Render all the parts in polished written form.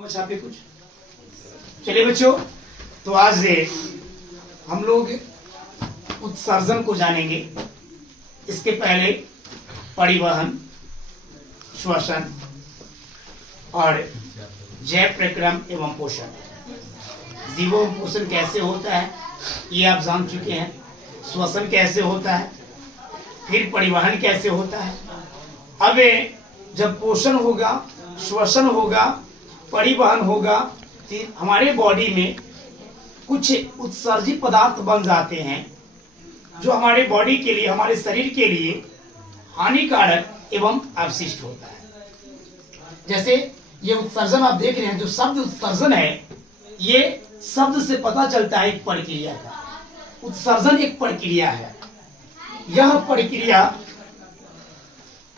छापे कुछ। चलिए बच्चों, तो आज से हम लोग उत्सर्जन को जानेंगे। इसके पहले परिवहन, श्वसन और जैव प्रक्रम एवं पोषण, जीवों में पोषण कैसे होता है ये आप जान चुके हैं। श्वसन कैसे होता है, फिर परिवहन कैसे होता है। अब जब पोषण होगा, श्वसन होगा, परिवहन होगा, तो हमारे बॉडी में कुछ उत्सर्जित पदार्थ बन जाते हैं जो हमारे बॉडी के लिए, हमारे शरीर के लिए हानिकारक एवं अवशिष्ट होता है। जैसे ये उत्सर्जन आप देख रहे हैं, जो शब्द उत्सर्जन है, ये शब्द से पता चलता है एक प्रक्रिया का। उत्सर्जन एक प्रक्रिया है। यह प्रक्रिया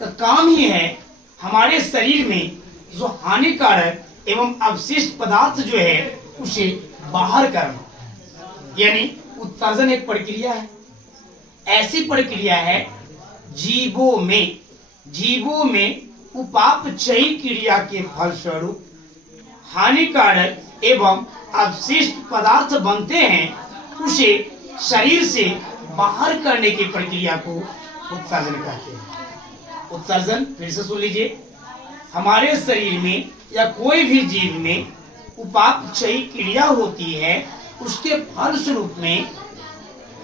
का काम ही है हमारे शरीर में जो हानिकारक एवं अवशिष्ट पदार्थ जो है उसे बाहर करना। यानी उत्सर्जन एक प्रक्रिया है। ऐसी प्रक्रिया है जीवों में उपापचयी क्रिया के फलस्वरूप हानिकारक एवं अवशिष्ट पदार्थ बनते हैं, उसे शरीर से बाहर करने की प्रक्रिया को उत्सर्जन कहते हैं। उत्सर्जन फिर से सुन लीजिए, हमारे शरीर में या कोई भी जीव में उपापचयी क्रिया होती है, उसके फलस्वरूप में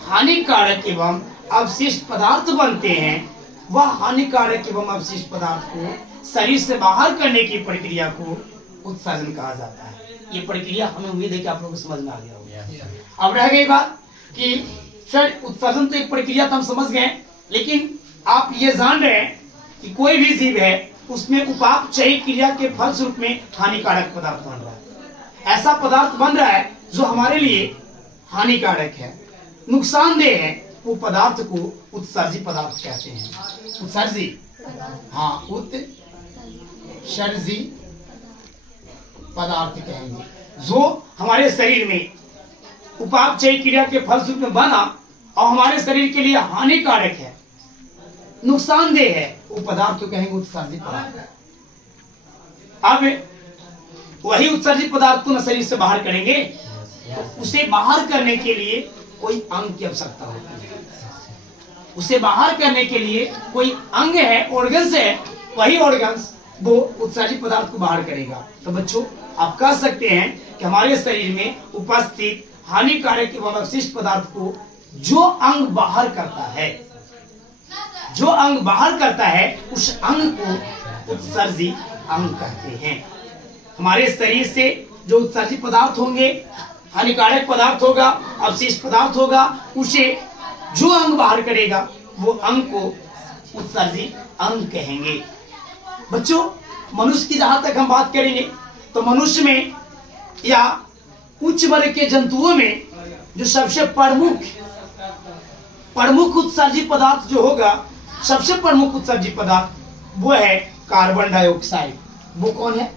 हानिकारक एवं अवशिष्ट पदार्थ बनते हैं। वह हानिकारक एवं अवशिष्ट पदार्थ को शरीर से बाहर करने की प्रक्रिया को उत्सर्जन कहा जाता है। ये प्रक्रिया हमें उम्मीद है कि आप लोगों को समझ में आ गया होगा। अब रह गई बात कि सर उत्सर्जन तो एक प्रक्रिया तो हम समझ गए, लेकिन आप ये जान रहे हैं कि कोई भी जीव है उसमें उपापचयी क्रिया के फलस्वरूप में हानिकारक पदार्थ बन रहा है। ऐसा पदार्थ बन रहा है जो हमारे लिए हानिकारक है, नुकसानदेह है। वो पदार्थ को उत्सर्जी पदार्थ कहते हैं। उत्सर्जी, हाँ, उत्सर्जी पदार्थ कहेंगे। जो हमारे शरीर में उपापचयी क्रिया के फलस्वरूप में बना और हमारे शरीर के लिए हानिकारक है, नुकसानदेह है, वो पदार्थ को कहेंगे उत्सर्जित पदार्थ। अब वही उत्सर्जित पदार्थ को न शरीर से बाहर करेंगे, तो उसे बाहर करने के लिए कोई अंग की आवश्यकता होती है। उसे बाहर करने के लिए कोई अंग है, ऑर्गन्स है, वही ऑर्गन्स वो उत्सर्जित पदार्थ को बाहर करेगा। तो बच्चों, आप कह सकते हैं कि हमारे शरीर में उपस्थित हानिकारक एवं अवशिष्ट पदार्थ को जो अंग बाहर करता है, जो अंग बाहर करता है, उस अंग को उत्सर्जी अंग कहते हैं। हमारे शरीर से जो उत्सर्जित पदार्थ होंगे, हानिकारक पदार्थ होगा, अवशिष्ट पदार्थ होगा, उसे जो अंग बाहर करेगा वो अंग को उत्सर्जी अंग कहेंगे। बच्चों, मनुष्य की जहां तक हम बात करेंगे तो मनुष्य में या उच्च वर्ग के जंतुओं में जो सबसे प्रमुख उत्सर्जित पदार्थ जो होगा, सबसे प्रमुख उत्सर्जित पदार्थ वो है कार्बन डाइऑक्साइड। वो कौन है?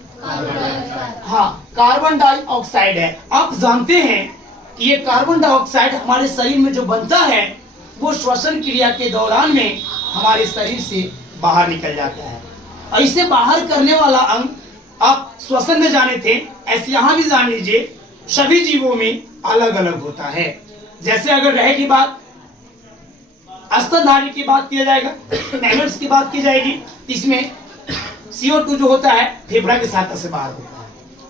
हाँ, कार्बन डाइऑक्साइड है। आप जानते हैं कि ये कार्बन डाइऑक्साइड हमारे शरीर में जो बनता है, वो श्वसन क्रिया के दौरान में हमारे शरीर से बाहर निकल जाता है। ऐसे बाहर करने वाला अंग आप श्वसन में जाने थे, ऐसे यहाँ भी जान लीजिए, सभी जीवों में अलग अलग होता है। जैसे अगर रहे की बात, स्तनधारी की बात किया जाएगा, मैमल्स की बात की जाएगी, इसमें CO2 जो होता है फेफड़ा की सहायता से बाहर होता है।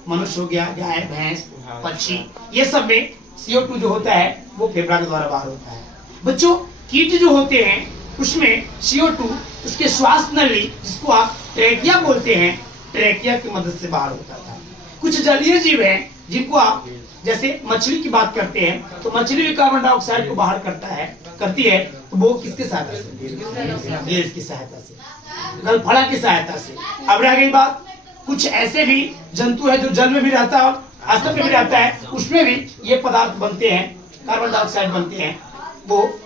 मनुष्य हो गया, गाय, भैंस, पक्षी, ये सब में CO2 जो होता है वो फेफड़ा के द्वारा बाहर होता है। बच्चों, कीट जो होते हैं उसमें CO2 उसके श्वास नली, जिसको आप ट्रेकिया बोलते हैं, ट्रेकिया की मदद से बाहर होता था। कुछ जलीय जीव हैं जिनको आप, जैसे मछली की बात करते हैं, तो मछली भी कार्बन डाइऑक्साइड को बाहर करती है, तो वो किसकी सहायता से? गैस की सहायता से, गलफड़ा की सहायता से। अब रह गई बात, कुछ ऐसे भी जंतु है जो जल में भी रहता है और स्थल में भी रहता है, उसमें भी ये पदार्थ बनते हैं, कार्बन डाइऑक्साइड बनते हैं। वो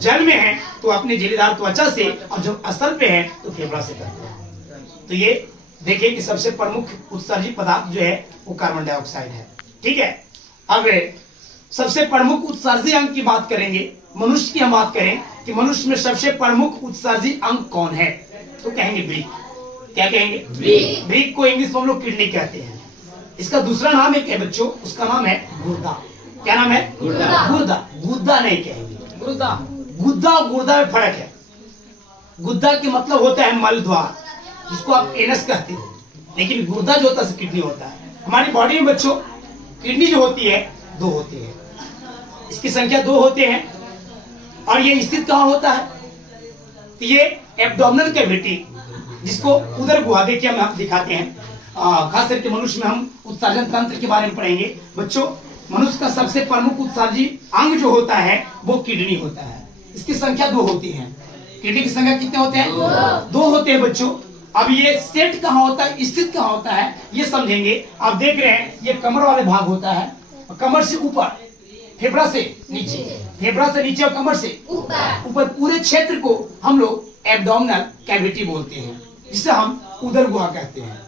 जल में है तो अपनी झिल्लीदार त्वचा से, और जब स्थल पे है तो फेफड़ा से करते हैं। तो ये देखिए कि सबसे प्रमुख उत्सर्जित पदार्थ जो है वो कार्बन डाइऑक्साइड है। ठीक है। अब सबसे प्रमुख उत्सर्जी अंग की बात करेंगे, मनुष्य की हम बात करें कि मनुष्य में सबसे प्रमुख उत्सर्जी अंग कौन है, तो कहेंगे वृक्क। क्या कहेंगे? वृक्क को इंग्लिश में हम लोग किडनी कहते हैं। इसका दूसरा नाम एक है बच्चों, उसका नाम है गुर्दा। क्या नाम है? गुर्दा। गुर्दा, गुद्दा नहीं कहेंगे, गुर्दा। गुद्दा और गुर्दा में फर्क है। गुद्दा के मतलब होता है मल द्वार, जिसको आप एनस कहते हो, लेकिन गुर्दा जो होता है किडनी होता है। हमारी बॉडी में बच्चों किडनी जो होती है 2 होती है, इसकी संख्या 2 होते हैं। और ये स्थित कहाँ होता है? तो ये एब्डोमिनल कैविटी, जिसको उदर गुहा, देखिए हम आप दिखाते हैं। खास करके मनुष्य में हम उत्सर्जन तंत्र के बारे में पढ़ेंगे बच्चों। मनुष्य का सबसे प्रमुख उत्सर्जी अंग जो होता है वो किडनी होता है। इसकी संख्या 2 होती है। किडनी की संख्या कितने होते हैं? 2 होते हैं बच्चों। अब ये सेट कहाँ होता है, स्थित कहाँ होता है, ये समझेंगे। आप देख रहे हैं ये कमर वाले भाग होता है, कमर से ऊपर, फेफड़ा से नीचे, फेफड़ा से नीचे और कमर से ऊपर पूरे क्षेत्र को हम लोग एब्डोमिनल कैविटी बोलते हैं, जिसे हम उदर गुहा कहते हैं।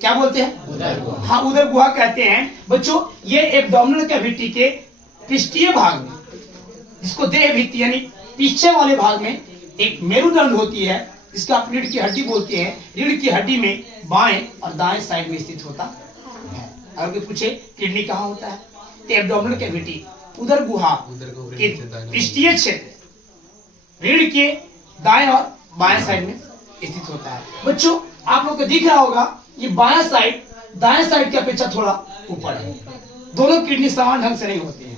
क्या बोलते हैं? उदर गुहा। हाँ, उदर गुहा कहते हैं बच्चों। ये एब्डोमिनल कैविटी के पृष्ठीय भाग में, जिसको देह भित्ति यानी पीछे वाले भाग में एक मेरुदंड होती है, जिसको आप रीढ़ की हड्डी बोलते हैं। रीढ़ की हड्डी में बाएं और दाएं साइड में स्थित होता है। अगर कोई पूछे किडनी कहाँ होता है, तो एब्डोमिनल कैविटी, उदर गुहा के पृष्ठीय क्षेत्र, रीढ़ के दाएं और बाएं साइड में स्थित होता है। बच्चों आप लोग को दिख रहा होगा ये बायां साइड दाएं साइड की अपेक्षा थोड़ा ऊपर है। दोनों किडनी समान ढंग से नहीं होते हैं।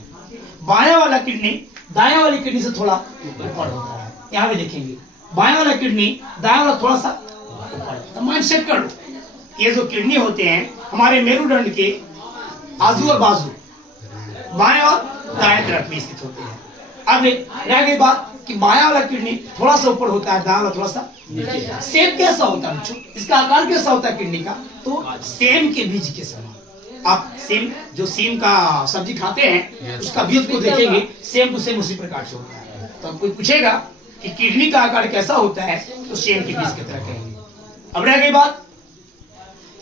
बायां वाला किडनी दाएं वाली किडनी से थोड़ा ऊपर होता है। यहाँ पे देखेंगे बायां वाला किडनी दाएं वाला थोड़ा सा ऊपर है। तो माइंड सेट कर लो, ये जो किडनी होते हैं हमारे मेरुदंड के आजू और बाजू, बाएं और दाएं तरफ में स्थित होते हैं। अब रह गई बात कि बायां वाला किडनी थोड़ा सा ऊपर होता है, दायां वाला थोड़ा सा नीचे। सेब कैसा होता है बच्चों, इसका आकार कैसा होता है किडनी का? तो सेम के बीज के समान। आप सेम, जो सेम का सब्जी खाते हैं उसका बीज को देखेंगे, सेम टू सेम उसी प्रकार से होता है। तो कोई पूछेगा कि किडनी का आकार कैसा होता है, तो सेम के बीज की तरह कहेंगे। अब रह गई बात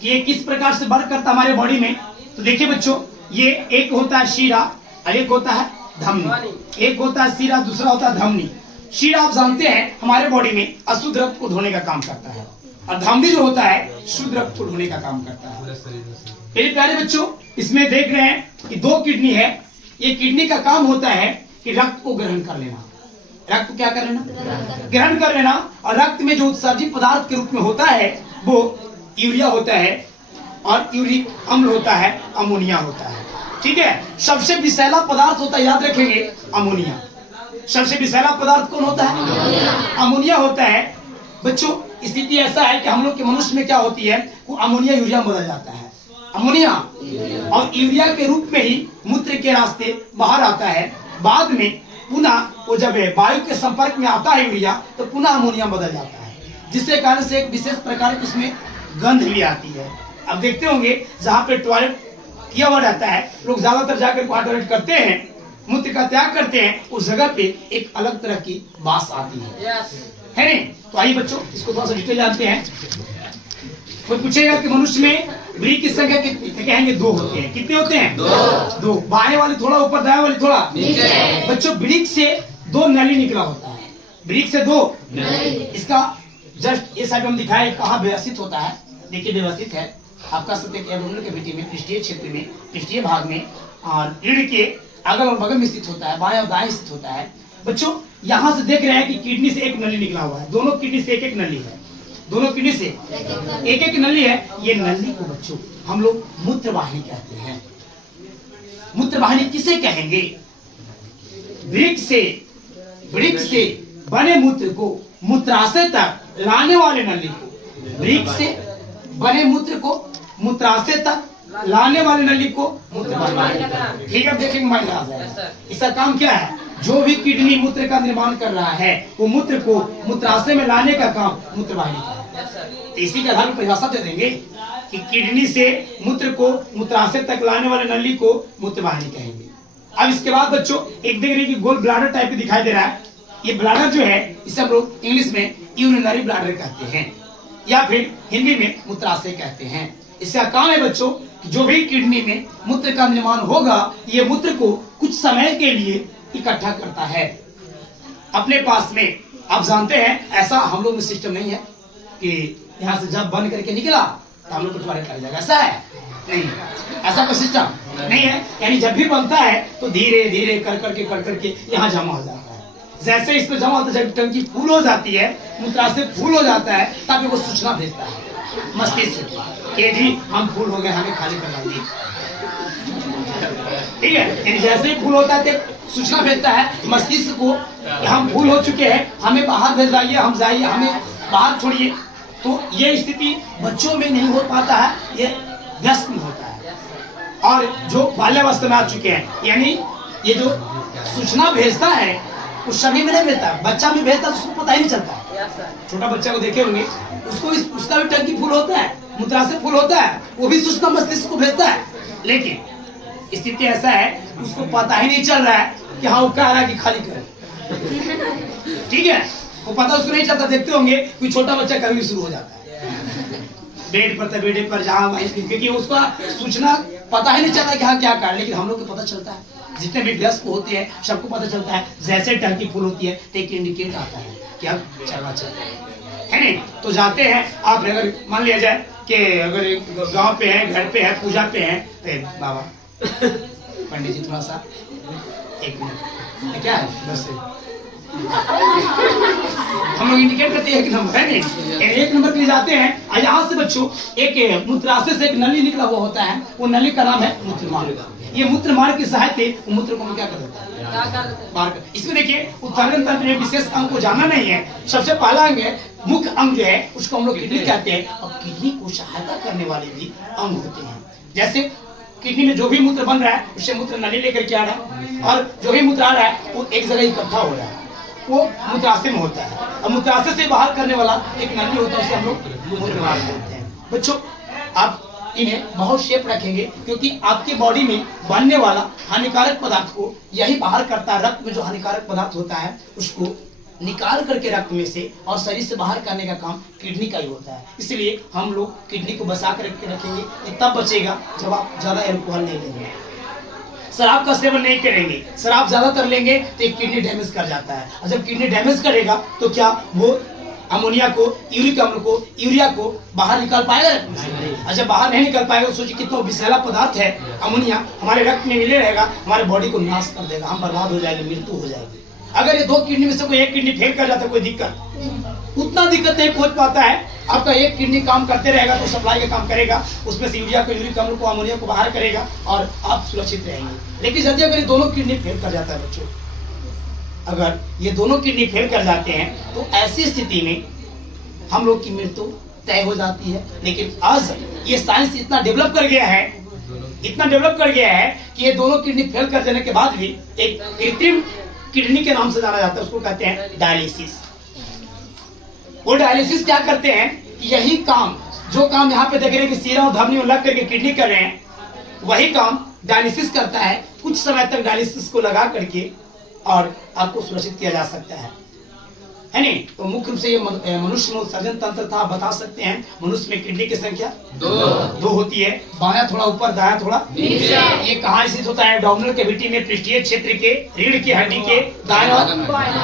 कि ये किस प्रकार से वर्क करता है हमारे बॉडी में। तो देखिए बच्चों, ये एक होता है शीरा और एक होता है धमनी। एक होता है शीरा, दूसरा होता है धमनी। शीरा आप जानते हैं हमारे बॉडी में अशुद्ध रक्त को धोने का काम करता है, और धमनी जो होता है शुद्ध रक्त को धोने का काम करता है। मेरे प्यारे बच्चों, इसमें देख रहे हैं कि 2 किडनी है। ये किडनी का काम होता है कि रक्त को ग्रहण कर लेना। रक्त को क्या कर लेना? ग्रहण कर लेना। और रक्त में जो उत्सर्जित पदार्थ के रूप में होता है वो यूरिया होता है, और यूरिक अम्ल होता है, अमोनिया होता है। ठीक है, सबसे विषैला पदार्थ होता है, याद रखेंगे, अमोनिया। सबसे विषैला पदार्थ कौन होता है? अमोनिया होता है। बच्चों स्थिति ऐसा है कि हम लोग के मनुष्य में क्या होती है, वो अमोनिया यूरिया में बदल जाता है। अमोनिया और यूरिया के रूप में ही मूत्र के रास्ते बाहर आता है। बाद में पुनः वो जब वायु के संपर्क में आता है यूरिया, तो पुनः अमोनिया बदल जाता है, जिसके कारण से एक विशेष प्रकार की उसमें गंध भी आती है। अब देखते होंगे जहाँ पे टॉयलेट किया हुआ रहता है, लोग ज्यादातर जाकर वहां टॉयलेट करते हैं, मूत्र का त्याग करते हैं, उस जगह पे एक अलग तरह की बास आती है नहीं? तो आइए बच्चों इसको थोड़ा सा डिटेल जानते हैं। कोई पूछेगा कि मनुष्य में वृक्क की संख्या कितनी, तो कहेंगे 2 होते हैं। कितने होते हैं? 2। बाएं वाली थोड़ा ऊपर, दाएं वाली थोड़ा नीचे। बच्चों वृक्क से 2 नली निकला होता है। वृक्क से 2 इसका जस्ट ये साइड हम दिखाए कहाँ व्यवस्थित होता है। देखिए व्यवस्थित है आपका सत्य एब्डोमिनल कैविटी में, पृष्ठीय क्षेत्र में, पृष्ठीय भाग में, और रीढ़ के अगल और बगल में स्थित होता है, बाएं और दाएं स्थित होता है। बच्चों यहाँ से देख रहे हैं कि किडनी से एक नली निकला हुआ है। दोनों किडनी से एक नली है, दोनों किडनी से एक नली है। ये नली को बच्चों हम लोग मूत्रवाहिनी कहते हैं। मूत्रवाहिनी किसे कहेंगे? वृक्क से बने मूत्र को मूत्राशय तक लाने वाले नली को, वृक्क से बने मूत्र को मूत्राशय तक लाने वाले नली को मूत्रवाहिनी। ठीक है, देखेंगे हमारे यहाँ इसका काम क्या है। जो भी किडनी मूत्र का निर्माण कर रहा है वो मूत्र को मूत्राशय में लाने का काम मूत्रवाहिनी का है। तो इसी के आधार पर परिभाषा दे देंगे कि किडनी से मूत्र को मूत्राशय तक लाने वाले नली को मूत्रवाहिनी कहेंगे। अब इसके बाद बच्चों एक देख रहे हैं कि गोल ब्लाडर टाइप में दिखाई दे रहा है। ये ब्लाडर जो है इसे हम लोग इंग्लिश में यूरिनरी ब्लाडर कहते हैं, या फिर हिंदी में मूत्राशय कहते हैं। इसका काम है बच्चों जो भी किडनी में मूत्र का निर्माण होगा, ये मूत्र को कुछ समय के लिए इकट्ठा करता है अपने पास में। आप जानते हैं ऐसा हम लोग में सिस्टम नहीं है कि यहाँ से जब बंद करके निकला तो हम लोग को टॉयलेट लग जाएगा, ऐसा है नहीं, ऐसा कोई सिस्टम नहीं है। यानी जब भी बनता है तो धीरे धीरे कर करके यहाँ जमा हो जाता है। जैसे इसमें जमा होता है, जब टंकी फुल हो जाती है, मूत्राशय फुल हो जाता है, तभी वो सूचना भेजता है मस्तिष्क कि जी हम फुल हो गए, हमें खाली करवा दी। ठीक है, यानी जैसे ही फुल होता है तो सूचना भेजता है मस्तिष्क को कि हम फुल हो चुके हैं, हमें बाहर भेजाइए, हम जाइए, हमें बाहर छोड़िए। तो ये स्थिति बच्चों में नहीं हो पाता है, ये व्यस्त में होता है। और जो बाल्यावस्था में आ चुके हैं, यानी ये जो सूचना भेजता है उस सभी में नहीं भेजता, बच्चा में भेजता तो उसको पता ही नहीं चलता। छोटा बच्चा को देखे होंगे, उसको उसका भी टंकी फुल होता है, मूत्राशय फुल होता है, वो भी सूचना मस्तिष्क को भेजता है। लेकिन स्थिति ऐसा है उसको पता ही नहीं चल रहा है कि हाँ वो कह रहा है कि खाली कर। ठीक है, वो पता उसको नहीं चलता। देखते होंगे कोई छोटा बच्चा कभी शुरू हो जाता है बेड पर जहाँ, क्योंकि उसका सूचना पता ही नहीं चलता कि हाँ क्या कर। लेकिन हम लोग को पता चलता है, जितने भी व्यस्त होते हैं सबको पता चलता है। जैसे टंकी फुल होती है तो एक इंडिकेट आता है कि अब चलना चाहिए, है नहीं? तो जाते हैं आप, अगर मान लिया जाए कि अगर गांव पे है, घर पे है, पूजा पे है, तो बाबा पंडित जी थोड़ा सा 1 मिनट, क्या है बस हम लोग इंडिकेट करते हैं 1 नंबर, है नहीं? 1 नंबर के लिए जाते हैं। और यहाँ से बच्चों एक मूत्राशय से एक नली निकला हुआ होता है, वो नली का नाम है मूत्र मार्ग। ये मूत्र मार्ग की सहायता मूत्र को क्या कर देता है, मार्ग। इसमें देखिए उत्सर्जन तंत्र में विशेष अंग को जाना नहीं है। सबसे पहला अंग है, मुख्य अंग जो है उसको हम लोग किडनी कहते हैं। और किडनी को सहायता करने वाले भी अंग होते हैं। जैसे किडनी में जो भी मूत्र बन रहा है उससे मूत्र नली लेकर के आ रहा है, और जो भी मूत्र आ रहा है वो एक जगह इकट्ठा हो रहा है, वो मूत्राशय में होता है। और मूत्राशय से बाहर करने वाला एक नली होता है, उसे हम लोग मूत्र मार्ग बोलते हैं। बच्चों आप इन्हें बहुत शेप रखेंगे, क्योंकि आपके बॉडी में बनने वाला हानिकारक पदार्थ को यही बाहर करता है। रक्त में जो हानिकारक पदार्थ होता है उसको निकाल करके रक्त में से और शरीर से बाहर करने का काम किडनी का ही होता है। इसलिए हम लोग किडनी को बचा कर रखेंगे। ये तब बचेगा जब आप ज्यादा अल्कोहल नहीं लेंगे, शराब का सेवन नहीं करेंगे। शराब ज्यादातर लेंगे तो एक किडनी डैमेज कर जाता है, और जब किडनी डैमेज करेगा तो क्या वो अमोनिया को, यूरिक अम्ल को, यूरिया को बाहर निकाल पाएगा? और जब बाहर नहीं निकल पाएगा तो सोचिए कितना विषैला पदार्थ है अमोनिया, हमारे रक्त में मिले रहेगा, हमारे बॉडी को नाश कर देगा, हम बर्बाद हो जाएंगे, मृत्यु हो जाएगी। अगर ये 2 किडनी में से कोई एक किडनी फेल कर जाता है, कोई दिक्कत, उतना दिक्कत नहीं पहुंच पाता है। आपका एक किडनी काम करते रहेगा तो सप्लाई का काम करेगा, उसमें से यूरिया को, यूरिक अम्ल को, अमोनिया को बाहर करेगा और आप सुरक्षित रहेंगे। लेकिन यदि अगर ये दोनों किडनी फेल कर जाता है बच्चों, अगर ये दोनों किडनी फेल कर जाते हैं तो ऐसी स्थिति में हम लोग की मृत्यु तय हो जाती है। लेकिन आज ये साइंस इतना डेवलप कर गया है, इतना डेवलप कर गया है कि ये दोनों किडनी फेल कर जाने के बाद भी एक कृत्रिम किडनी के नाम से जाना जाता है, उसको कहते हैं डायलिसिस। वो डायलिसिस क्या करते हैं, यही काम, जो काम यहाँ पे देख रहे हैं कि सीरा और धमनी में लग करके किडनी कर रहे हैं, वही काम डायलिसिस करता है। कुछ समय तक डायलिसिस को लगा करके और आपको सुरक्षित किया जा सकता है नहीं? तो मुख्य रूप से ये मनुष्य में उत्सर्जन तंत्र था। आप बता सकते हैं मनुष्य में किडनी की संख्या 2 होती है, बायां थोड़ा ऊपर, दायां थोड़ा नीचे। ये कहाँ स्थित होता है? एब्डोमिनल कैविटी में, पृष्ठीय क्षेत्र के, रीढ़ की हड्डी के दाएं और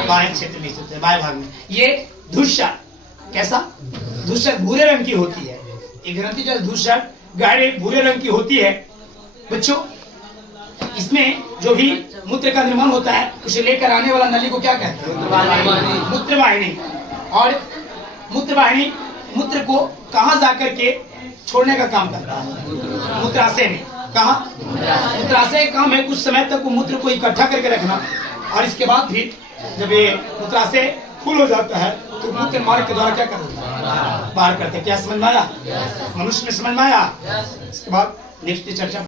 बाएं क्षेत्र में स्थित है, बाएं भाग में। ये धूसर, कैसा धूसर? भूरे रंग की होती है। ये ग्रंथि जो धूसर गाढ़े भूरे रंग की होती है। बच्चों इसमें जो भी मूत्र का निर्माण होता है उसे लेकर आने वाला नली को क्या कहते हैं? मूत्रवाहिनी। और मूत्रवाहिनी मूत्र को कहाँ जाकर के छोड़ने का काम करता है? मूत्राशय में। कहाँ? मूत्राशय का काम है कुछ समय तक वो मूत्र को इकट्ठा करके रखना, और इसके बाद भी जब ये मूत्राशय फुल हो जाता है तो मूत्र मार्ग के द्वारा क्या कर देता है? बाहर करते हैं। क्या समझ में आया? मनुष्य में समझ में आया? इसके बाद नेक्स्ट चर्चा